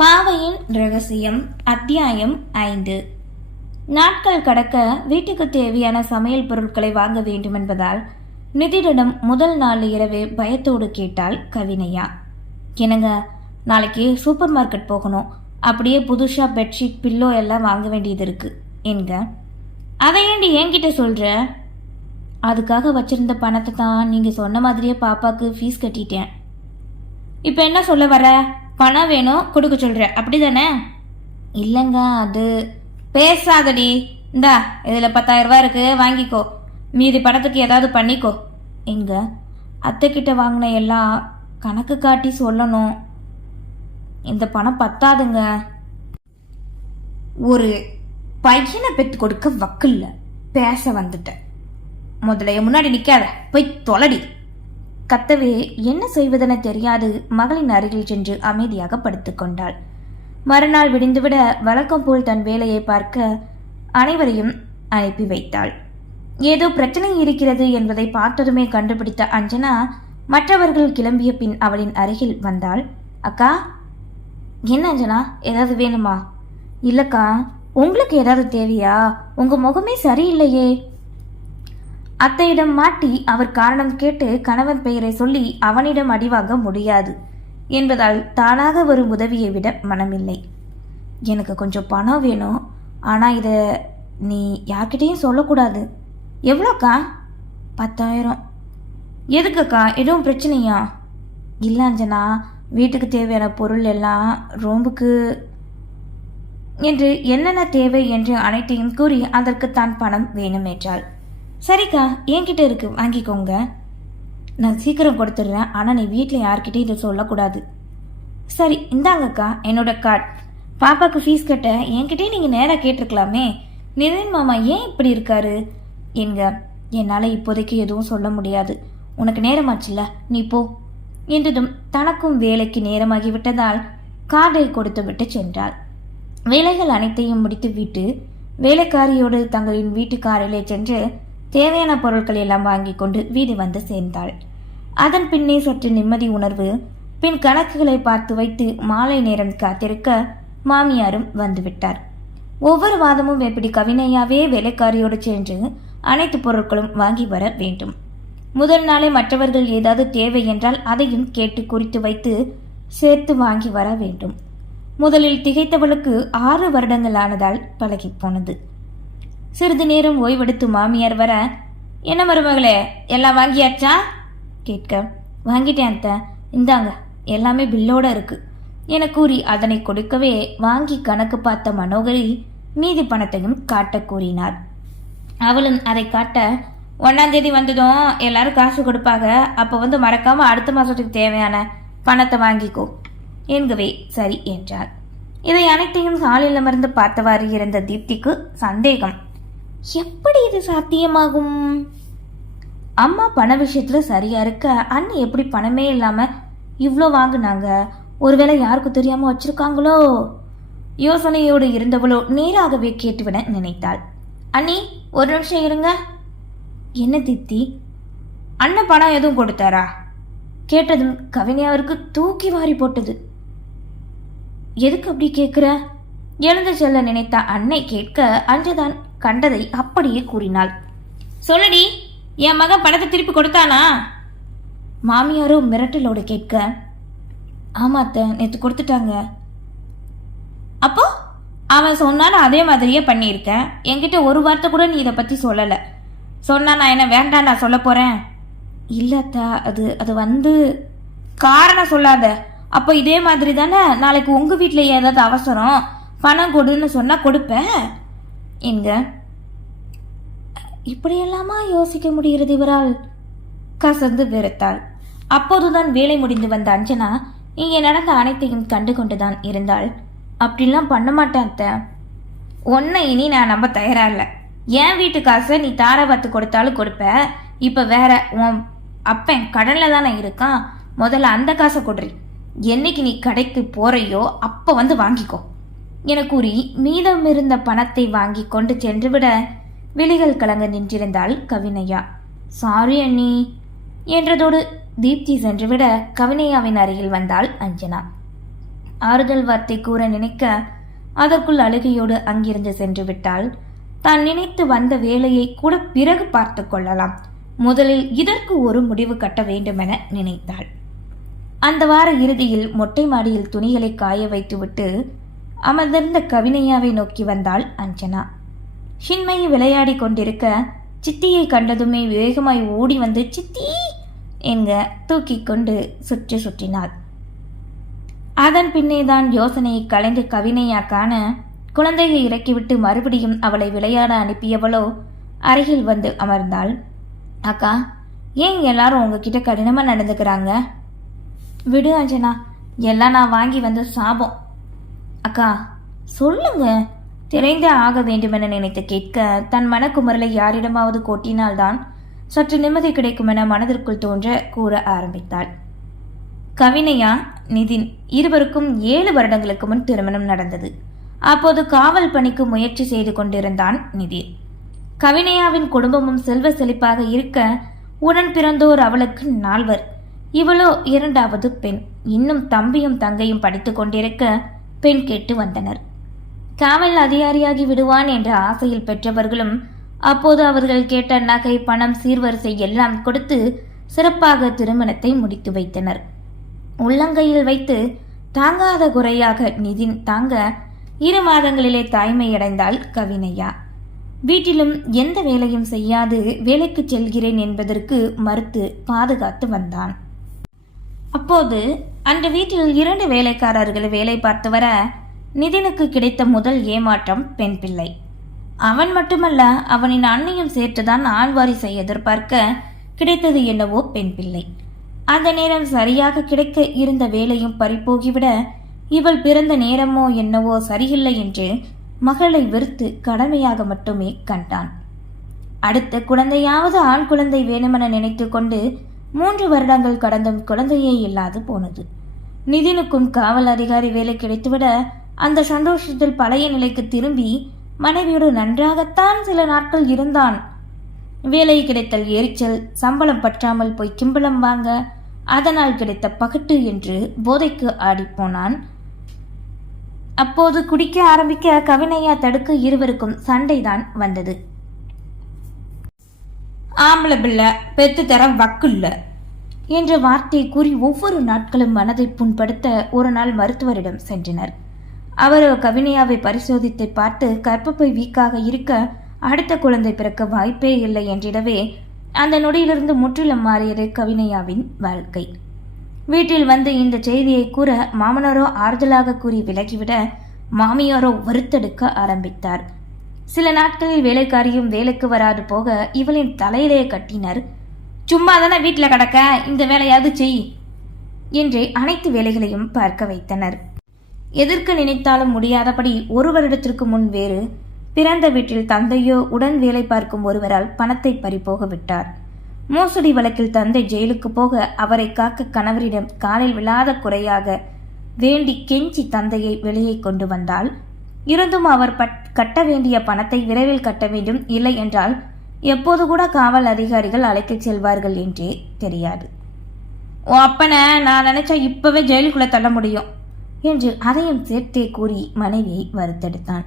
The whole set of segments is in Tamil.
பாவையின் ரகசியம் அத்தியாயம் ஐந்து. நாட்கள் கடக்க வீட்டுக்கு தேவையான சமையல் பொருட்களை வாங்க வேண்டும் என்பதால் நிதியிடம் முதல் நாள் இரவே பயத்தோடு கேட்டாள் கவினையா. என்னங்க நாளைக்கு சூப்பர் மார்க்கெட் போகணும். அப்படியே புதுசாக பெட்ஷீட் பில்லோ எல்லாம் வாங்க வேண்டியது இருக்கு. என்க. அதை ஏண்டி என்கிட்ட சொல்ற? அதுக்காக வச்சிருந்த பணத்தை தான் நீங்க சொன்ன மாதிரியே பாப்பாக்கு ஃபீஸ் கட்டிட்டேன். இப்போ என்ன சொல்ல வர? பணம் வேணும் கொடுக்க சொல்கிறேன் அப்படி தானே இல்லைங்க அது பேசாதடி. இந்தா இதில் பத்தாயிரரூபா இருக்குது வாங்கிக்கோ. மீதி பணத்துக்கு ஏதாவது பண்ணிக்கோ. எங்க? அத்தைக்கிட்ட வாங்கின எல்லாம் கணக்கு காட்டி சொல்லணும். இந்த பணம் பத்தாதுங்க. ஒரு பையனை பெத்து கொடுக்க வக்கில்ல. பேச வந்துட்டேன். முதல்ல முன்னாடி நிற்காத போய் தொலடி. கத்தவே என்ன செய்வதென தெரியாது மகளின் அருகில் சென்று அமைதியாக படுத்துக்கொண்டாள் மறுநாள் விடிந்துவிட வழக்கம் போல் தன் வேலையை பார்க்க அனைவரையும் அனுப்பி வைத்தாள். ஏதோ பிரச்சனை இருக்கிறது என்பதை பார்த்ததுமே கண்டுபிடித்த அஞ்சனா மற்றவர்கள் கிளம்பிய பின் அவளின் அருகில் வந்தாள். அக்கா என்ன அஞ்சனா ஏதாவது வேணுமா? இல்லக்கா உங்களுக்கு ஏதாவது தேவையா? உங்க முகமே சரியில்லையே. அத்தையிடம் மாட்டி அவர் காரணம் கேட்டு கணவன் பெயரை சொல்லி அவனிடம் அடிவாங்க முடியாது என்பதால் தானாக வரும் உதவியை விட மனமில்லை. எனக்கு கொஞ்சம் பணம் வேணும். ஆனால் இதை நீ யார்கிட்டேயும் சொல்லக்கூடாது. எவ்வளோக்கா? பத்தாயிரம். எதுக்குக்கா? எதுவும் பிரச்சனையா? இல்லை அஞ்சனா வீட்டுக்கு தேவையான பொருள் எல்லாம் ரோம்புக்கு என்று என்னென்ன தேவை என்று அனைத்தையும் கூறி அதற்கு தான் பணம் வேணும் என்றாள் சரிக்கா என்கிட்ட இருக்கு. வாங்கிக்கோங்க. நான் சீக்கிரம் கொடுத்துட்றேன். ஆனால் நீ வீட்டில் யார்கிட்டயும் இதை சொல்லக்கூடாது. சரி இந்தாங்கக்கா என்னோட கார்ட் பாப்பாவுக்கு ஃபீஸ் கட்ட என்கிட்டயே நீங்கள் நேராக கேட்டிருக்கலாமே. நிரன் மாமா ஏன் இப்படி இருக்காரு? எங்க என்னால் இப்போதைக்கு எதுவும் சொல்ல முடியாது. உனக்கு நேரமாச்சுல்ல? நீ போ. என்றதும் தனக்கும் வேலைக்கு நேரமாகி விட்டதால் கார்டை கொடுத்து விட்டு சென்றாள். வேலைகள் அனைத்தையும் முடித்துவிட்டு வேலைக்காரியோடு தங்களின் வீட்டு காரிலே சென்று தேவையான பொருட்கள் எல்லாம் வாங்கி கொண்டு வீடு வந்து சேர்ந்தாள். அதன் பின்னே சற்று நிம்மதி உணர்வு பின் கணக்குகளை பார்த்து வைத்து மாலை நேரம் காத்திருக்க மாமியாரும் வந்துவிட்டார். ஒவ்வொரு வாதமும் எப்படி கவினையாவே வேலைக்காரியோடு சென்று அனைத்து பொருட்களும் வாங்கி வர வேண்டும். முதல் நாளே மற்றவர்கள் ஏதாவது தேவை என்றால் அதையும் கேட்டு குறித்து வைத்து சேர்த்து வாங்கி வர வேண்டும். முதலில் திகைத்தவளுக்கு ஆறு வருடங்கள் ஆனதால் பழகிப் போனது. சிறிது நேரம் ஓய்வெடுத்து மாமியார் வர என்ன மருமகளே எல்லாம் வாங்கியாச்சா? கேட்க வாங்கிட்டேன் அத்தை. இந்தாங்க எல்லாமே பில்லோட இருக்கு. என கூறி அதனை கொடுக்கவே வாங்கி கணக்கு பார்த்த மனோகரி மீதி பணத்தையும் காட்ட கூறினார். அவளும் அதை காட்ட ஒன்றாந்தேதி வந்ததும் எல்லாரும் காசு கொடுப்பாங்க அப்போ வந்து மறக்காம அடுத்த மாதத்துக்கு தேவையான பணத்தை வாங்கிக்கோ. என்கவே சரி என்றார் இதை அனைத்தையும் சாலையில் அமர்ந்து பார்த்தவாறு இருந்த தீப்திக்கு சந்தேகம் எப்படி இது சாத்தியமாகும்? அம்மா பண விஷயத்துல சரியா இருக்க. அண்ணி எப்படி பணமே இல்லாம இவ்வளோ வாங்கினாங்க? ஒருவேளை யாருக்கும் தெரியாம வச்சிருக்காங்களோ? யோசனையோடு இருந்தவளோ நேராகவே கேட்டுவிட நினைத்தாள். அண்ணி ஒரு நிமிஷம் இருங்க. என்ன தித்தி? அண்ணன் பணம் எதுவும் கொடுத்தாரா? கேட்டதும் கவினியாவிற்கு தூக்கி வாரி போட்டது. எதுக்கு அப்படி கேட்குற எழுந்து செல்ல நினைத்த அன்னை கேட்க அன்றுதான் கண்டதை அப்படியே கூறினாள். சொல்லடி என் மகன் பணத்தை திருப்பி கொடுத்தானா? மாமியாரும் மிரட்டலோடு கேட்க ஆமாத்த நேற்று கொடுத்துட்டாங்க. அப்போ? அவன் சொன்னாலும் அதே மாதிரியே பண்ணியிருக்கேன். என்கிட்ட ஒரு வார்த்தை கூட நீ இதை பற்றி சொல்லலை. சொன்னா நான் என்ன வேண்டாம் நான் சொல்ல போகிறேன் இல்லத்தா அது அது வந்து காரணம் சொல்லாத. அப்போ இதே மாதிரி தானே நாளைக்கு உங்கள் வீட்டில் ஏதாவது அவசரம்? பணம் கொடுன்னு சொன்னால் கொடுப்பேன். எங்க இப்படியெல்லாமா யோசிக்க முடிகிறது இவரால்? கசந்து வெறுத்தாள். அப்போதுதான் வேலை முடிந்து வந்த அஞ்சனா இங்கே நடந்த அனைத்தையும் கண்டு கொண்டுதான் இருந்தாள். அப்படிலாம் பண்ண மாட்டேன் அத்தை. ஒன்றை இனி நான் நம்ப தயாரா இல்லை என் வீட்டு காசை நீ தார பார்த்து கொடுத்தாலும் கொடுப்ப. இப்போ வேற உன் அப்பன் கடனில் தானே இருக்கான். முதல்ல அந்த காசை கொடுறி. என்னைக்கு நீ கடைக்கு போறையோ அப்போ வந்து வாங்கிக்கோ. என கூறி மீதம் இருந்த பணத்தை வாங்கி கொண்டு சென்றுவிட விழிகள் கலங்க நின்றிருந்தாள் கவினையா. சாரி அண்ணி என்றதோடு தீப்தி சென்றுவிட கவினையாவின் அருகில் வந்தாள் அஞ்சனா. ஆறுதல் வார்த்தை கூற நினைக்க அதற்குள் அழுகையோடு அங்கிருந்து சென்று விட்டால் தான் நினைத்து வந்த வேலையை கூட பிறகு பார்த்து கொள்ளலாம். முதலில் இதற்கு ஒரு முடிவு கட்ட வேண்டுமென நினைத்தாள். அந்த வார இறுதியில் மொட்டை மாடியில் துணிகளை காய வைத்துவிட்டு அமர்ந்திருந்த கவினையாவை நோக்கி வந்தாள் அஞ்சனா. சின்மயி விளையாடி கொண்டிருக்க சித்தியை கண்டதுமே வேகமாய் ஓடி வந்து சித்தி! என்க தூக்கி கொண்டு சுற்றி சுற்றினாள். அதன் பின்னேதான் யோசனையை கலைந்து கவினையா காண குழந்தையை இறக்கிவிட்டு மறுபடியும் அவளை விளையாட அனுப்பியவளோ அருகில் வந்து அமர்ந்தாள். அக்கா ஏன் எல்லாரும் உங்ககிட்ட கடினமாக நடந்துக்கிறாங்க? விடு அஞ்சனா எல்லாம் நான் வாங்கி வந்த சாபம். அக்கா சொல்லுங்க. திரைந்தே ஆக வேண்டுமென நினைத்து கேட்க தன் மனக்குமரலை யாரிடமாவது கொட்டினால்தான் சற்று நிம்மதி கிடைக்குமென மனதிற்குள் தோன்ற கூற ஆரம்பித்தாள். கவினையா நிதின் இருவருக்கும் ஏழு வருடங்களுக்கு முன் திருமணம் நடந்தது. அப்போது காவல் பணிக்கு முயற்சி செய்து கொண்டிருந்தான் நிதின். கவினையாவின் குடும்பமும் செல்வ செழிப்பாக இருக்க உடன் பிறந்தோர் அவளுக்கு நால்வர். இவளோ இரண்டாவது பெண். இன்னும் தம்பியும் தங்கையும் படித்து கொண்டிருக்க பெண் கேட்டு வந்தனர். காவல் அதிகாரியாகி விடுவான் என்ற ஆசையில் பெற்றவர்களும் அப்போது அவர்கள் கேட்ட நகை பணம் சீர்வரிசை எல்லாம் கொடுத்து சிறப்பாக திருமணத்தை முடித்து வைத்தனர். உள்ளங்கையில் வைத்து தாங்காத குறையாக நிதின் தாங்க இரு மாதங்களிலே தாய்மையடைந்தாள் கவினையா வீட்டிலும் எந்த வேலையும் செய்யாது வேலைக்கு செல்கிறேன் என்பதற்கு மறுத்து பாதுகாத்து வந்தான். அப்போது அந்த வீட்டில் இரண்டு வேலைக்காரர்கள் வேலை பார்த்து வர நிதினுக்கு கிடைத்த முதல் ஏமாற்றம் பெண் பிள்ளை. அவன் மட்டுமல்ல அவனின் அன்னையும் சேர்த்துதான் ஆழ்வாரிசை எதிர்பார்க்க கிடைத்தது என்னவோ பெண் பிள்ளை. அந்த நேரம் சரியாக கிடைக்க இருந்த வேலையும் பறிபோகிவிட இவள் பிறந்த நேரமோ என்னவோ சரியில்லை என்று மகளை வெறுத்து கடமையாக மட்டுமே கண்டான். அடுத்த குழந்தையாவது ஆண் குழந்தை வேணுமென நினைத்து கொண்டு மூன்று வருடங்கள் கடந்தும் குழந்தையே இல்லாது போனது. நிதினுக்கும் காவல் அதிகாரி வேலை கிடைத்துவிட அந்த சந்தோஷத்தில் பழைய நிலைக்கு திரும்பி மனைவியோடு நன்றாகத்தான் சில நாட்கள் இருந்தான். வேலை கிடைத்தல் எரிச்சல் சம்பளம் பற்றாமல் போய் கிம்பளம் வாங்க அதனால் கிடைத்த பகட்டு என்று போதைக்கு ஆடிப்போனான் அப்போது குடிக்க ஆரம்பிக்க கவினையா தடுக்க இருவருக்கும் சண்டைதான் வந்தது. ஆம்பளை பிள்ளை பெத்து தர வக்குல்ல என்ற வார்த்தை கூறி ஒவ்வொரு நாட்களும் மனதை புண்படுத்த ஒரு நாள் மருத்துவரிடம் சென்றனர். அவர் கவினையாவை பரிசோதித்து பார்த்து கற்பப்பை வீக்காக இருக்க அடுத்த குழந்தை பிறக்க வாய்ப்பே இல்லை என்றிடவே அந்த நொடியிலிருந்து முற்றிலும் மாறியது கவினையாவின் வாழ்க்கை. வீட்டில் வந்து இந்த செய்தியை கூற மாமனாரோ ஆறுதலாக கூறி விலகிவிட மாமியாரோ வருத்தெடுக்க ஆரம்பித்தார். சில நாட்களில் வேலைக்காரியும் வேலைக்கு வராது போக இவளின் தலையிலே கட்டினர். சும்மா தானே வீட்டில் கிடக்க? இந்த வேலையாவது செய் என்றே அனைத்து வேலைகளையும் பார்க்க வைத்தனர். எதிர்க்க நினைத்தாலும் முடியாதபடி ஒரு வருடத்திற்கு முன் வேறு பிறந்த வீட்டில் தந்தையோ உடன் வேலை பார்க்கும் ஒருவரால் பணத்தை பறிபோக விட்டார். மோசடி வழக்கில் தந்தை ஜெயிலுக்கு போக அவரை காக்க கணவரிடம் காலில் விழாத குறையாக வேண்டி கெஞ்சி தந்தையை வெளியே கொண்டு வந்தால் இருந்தும் அவர் பட் கட்ட வேண்டிய பணத்தை விரைவில் கட்ட வேண்டும். இல்லை என்றால் எப்போது கூட காவல் அதிகாரிகள் அழைத்துச் செல்வார்கள் என்றே தெரியாது. ஓ அப்பனை நான் நினைச்சா இப்பவே ஜெயிலுக்குள்ள தள்ள முடியும் என்று அதையும் சேர்த்தே கூறி மனைவியை வறுத்தெடுத்தான்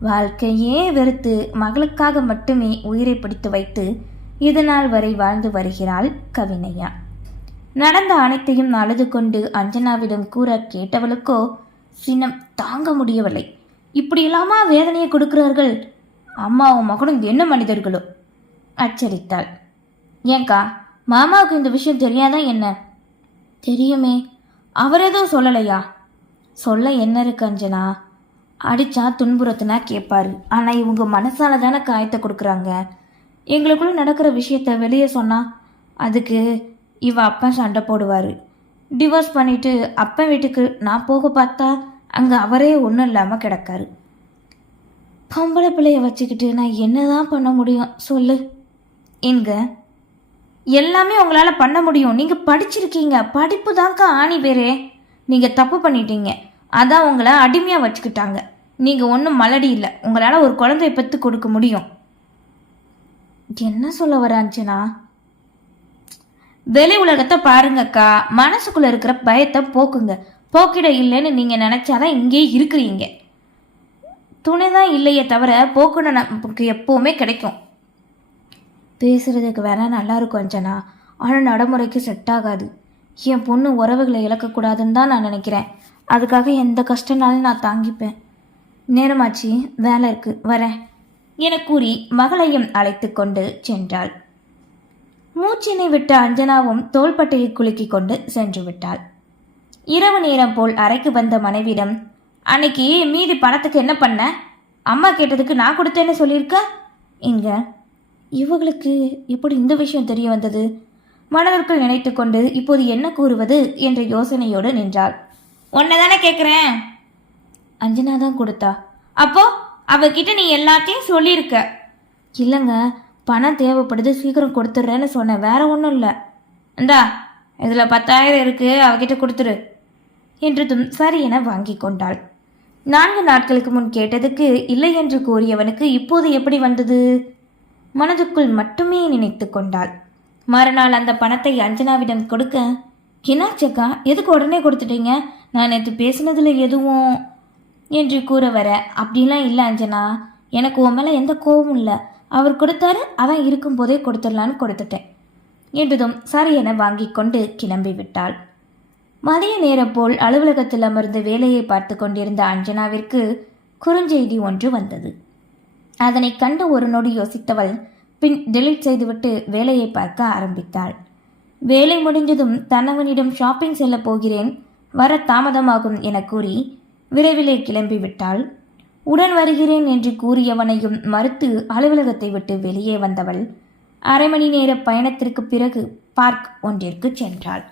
வாழ்க்கையே வெறுத்து மகளுக்காக மட்டுமே உயிரை பிடித்து வைத்து இதனால் வரை வாழ்ந்து வருகிறாள் கவினையா. நடந்த அனைத்தையும் அழுது கொண்டு அஞ்சனாவிடம் கூற கேட்டவளுக்கோ சினம் தாங்க முடியவில்லை. இப்படியெல்லாமா வேதனையை கொடுக்கிறார்கள். அம்மாவும் மகனும் என்ன மனிதர்களோ? அச்சரித்தாள் ஏங்கா மாமாவுக்கு இந்த விஷயம் தெரியாதா என்ன? தெரியுமே. அவர் எதுவும் சொல்லலையா? சொல்ல என்ன இருக்கு அஞ்சனா? அடிச்சா துன்புறுத்தினா கேட்பாரு ஆனால் இவங்க மனசால தானே காயத்தை கொடுக்குறாங்க. எங்களுக்குள்ள நடக்கிற விஷயத்த வெளியே சொன்னா அதுக்கு இவ அப்பா சண்டை போடுவார். டிவோர்ஸ் பண்ணிட்டு அப்பா வீட்டுக்கு நான் போக பார்த்தா அங்கே அவரே ஒன்றும் இல்லாமல் கிடக்காரு. பொம்பளை பிள்ளைய வச்சுக்கிட்டு நான் என்ன தான் பண்ண முடியும்? சொல்லு. எங்க எல்லாமே உங்களால் பண்ண முடியும். நீங்கள் படிச்சிருக்கீங்க. படிப்பு தான்க்கா ஆணி பேரே. நீங்கள் தப்பு பண்ணிட்டீங்க. அதான் உங்களை அடிமையாக வச்சுக்கிட்டாங்க. நீங்கள் ஒன்றும் மலடி இல்லை. உங்களால் ஒரு குழந்தைய பெற்று கொடுக்க முடியும். என்ன சொல்ல வர வெளி உலகத்தை பாருங்கக்கா. மனசுக்குள்ளே இருக்கிற பயத்தை போக்குங்க. போக்கிட இல்லைன்னு நீங்கள் நினச்சாதான் இங்கேயே இருக்கிறீங்க. துணை தான் இல்லையே தவிர போக்கிட நமக்கு எப்போவுமே கிடைக்கும். பேசுகிறதுக்கு வேணால் நல்லாயிருக்கும் அஞ்சனா. ஆனால் நடைமுறைக்கு செட் ஆகாது. என் பொண்ணு உறவுகளை இழக்கக்கூடாதுன்னு தான் நான் நினைக்கிறேன். அதுக்காக எந்த கஷ்டனாலும் நான் தாங்கிப்பேன். நேரமாச்சு வேலை இருக்குது வரேன். என கூறி மகளையும் அழைத்து கொண்டு சென்றாள். மூச்சினை விட்ட அஞ்சனாவும் தோள்பட்டையை குலுக்கி கொண்டு சென்று விட்டாள். இரவு நேரம் போல் அறைக்கு வந்த மனைவிடம் அன்னைக்கு மீதி பணத்துக்கு என்ன பண்ண? அம்மா கேட்டதுக்கு நான் கொடுத்தேன்னு சொல்லியிருக்க? இங்க இவங்களுக்கு எப்படி இந்த விஷயம் தெரிய வந்தது? மனதிற்குள் நினைத்துக்கொண்டு இப்போது என்ன கூறுவது? என்ற யோசனையோடு நின்றாள். உன்னை தானே கேட்குறேன் அஞ்சனா தான் கொடுத்தா? அப்போ அவகிட்ட நீ எல்லாத்தையும் சொல்லியிருக்க. இல்லைங்க பணம் தேவைப்படுது சீக்கிரம் கொடுத்துட்றேன்னு சொன்னேன் வேற ஒன்றும் இல்லை. இந்தா இதில் பத்தாயிரம் இருக்குது அவகிட்ட கொடுத்துரு. என்றதும் சரி என வாங்கி கொண்டாள். நான்கு நாட்களுக்கு முன் கேட்டதுக்கு இல்லை என்று கூறியவனுக்கு இப்போது எப்படி வந்தது? மனதுக்குள் மட்டுமே நினைத்து கொண்டாள். மறுநாள் அந்த பணத்தை அஞ்சனாவிடம் கொடுக்க என்னாச்சக்கா எதுக்கு உடனே கொடுத்துட்டீங்க? நான் நேற்று பேசினதில் எதுவும் என்று கூற வர அப்படிலாம் இல்லை அஞ்சனா. எனக்கு உன் மேலே எந்த கோபமும் இல்லை. அவர் கொடுத்தாரு அதான் இருக்கும்போதே கொடுத்துடலான்னு கொடுத்துட்டேன். என்றதும் சரி என வாங்கி கொண்டு கிளம்பி விட்டாள் மதிய நேரம் போல் அலுவலகத்தில் அமர்ந்து வேலையை பார்த்து கொண்டிருந்த அஞ்சனாவிற்கு குறுஞ்செய்தி ஒன்று வந்தது. அதனை கண்டு ஒரு நொடி யோசித்தவள் பின் டெலீட் செய்துவிட்டு வேலையை பார்க்க ஆரம்பித்தாள். வேலை முடிஞ்சதும் தன்னவனிடம் ஷாப்பிங் செல்ல போகிறேன் வர தாமதமாகும் என கூறி விரைவிலே கிளம்பிவிட்டாள் உடன் வருகிறேன் என்று கூறியவனையும் மறுத்து அலுவலகத்தை விட்டு வெளியே வந்தவள் அரை மணி நேர பயணத்திற்கு பிறகு பார்க் ஒன்றிற்கு சென்றாள்.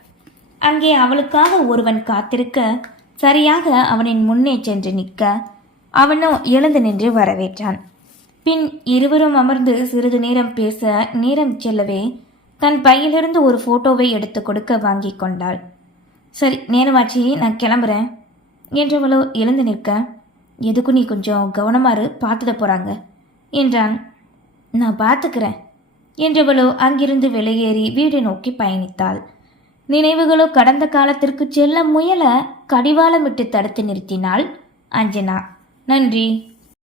அங்கே அவளுக்காக ஒருவன் காத்திருக்க சரியாக அவனின் முன்னே சென்று நிற்க அவனோ எழுந்து நின்று வரவேற்றான். பின் இருவரும் அமர்ந்து சிறிது நேரம் பேச நேரம் செல்லவே தன் பையிலிருந்து ஒரு போட்டோவை எடுத்து கொடுக்க வாங்கி கொண்டாள். சரி நேரமாச்சி நான் கிளம்புறேன் என்றவளோ எழுந்து நிற்க எதுக்கும் நீ கொஞ்சம் கவனமாறு பார்த்துட போகிறாங்க என்றான். நான் பார்த்துக்கிறேன் என்றவளோ அங்கிருந்து வெளியேறி வீடு நோக்கி பயணித்தாள். நினைவுகளோ கடந்த காலத்திற்கு செல்ல முயல கடிவாளமிட்டு தடுத்து நிறுத்தினாள் அஞ்சனா. நன்றி.